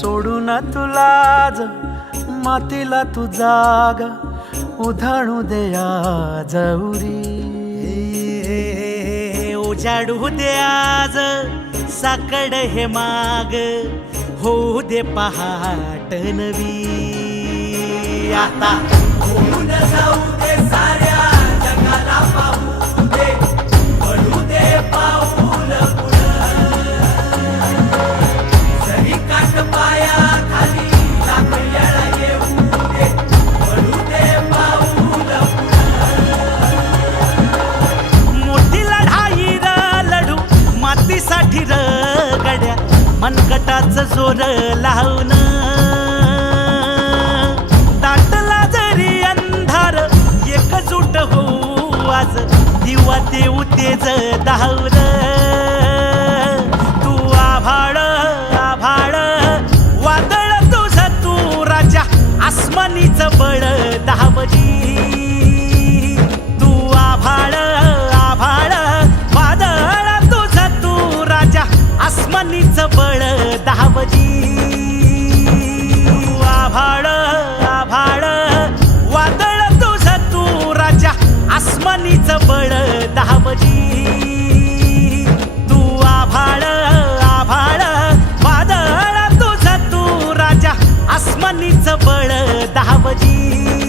सोडून तुलाज मातीला तू जाग उधाणू दे आज उरी उजाडू दे आज साकड हे माग होऊ दे पहाट नवी आता होऊन जाऊ दे साऱ्या जगाला पाहू दे पडू दे पाऊल जरी काट पाया खाली लाकड्याला येऊ दे पडू दे पाऊल मोठी लढाई र लढू मातीसाठी र गड्या मनगटाचं जोर लावून दाटला जरी अंधार एकजूट होऊ आज दिवा देऊ तेज धावर तू आभाळ आभाळ वादळ तुझं तू राजा आसमानीच बळ दावजी तू आभाळ आभाळ वादळ तुझं तू राजा आसमानीच बळ दावजी आभाळ आभाळ वादळ तुझं तू राजा आसमानीच बळ दावजी तू आभाळ आभाळ वादळ तुझं तू राजा आसमानीच बळ दावजी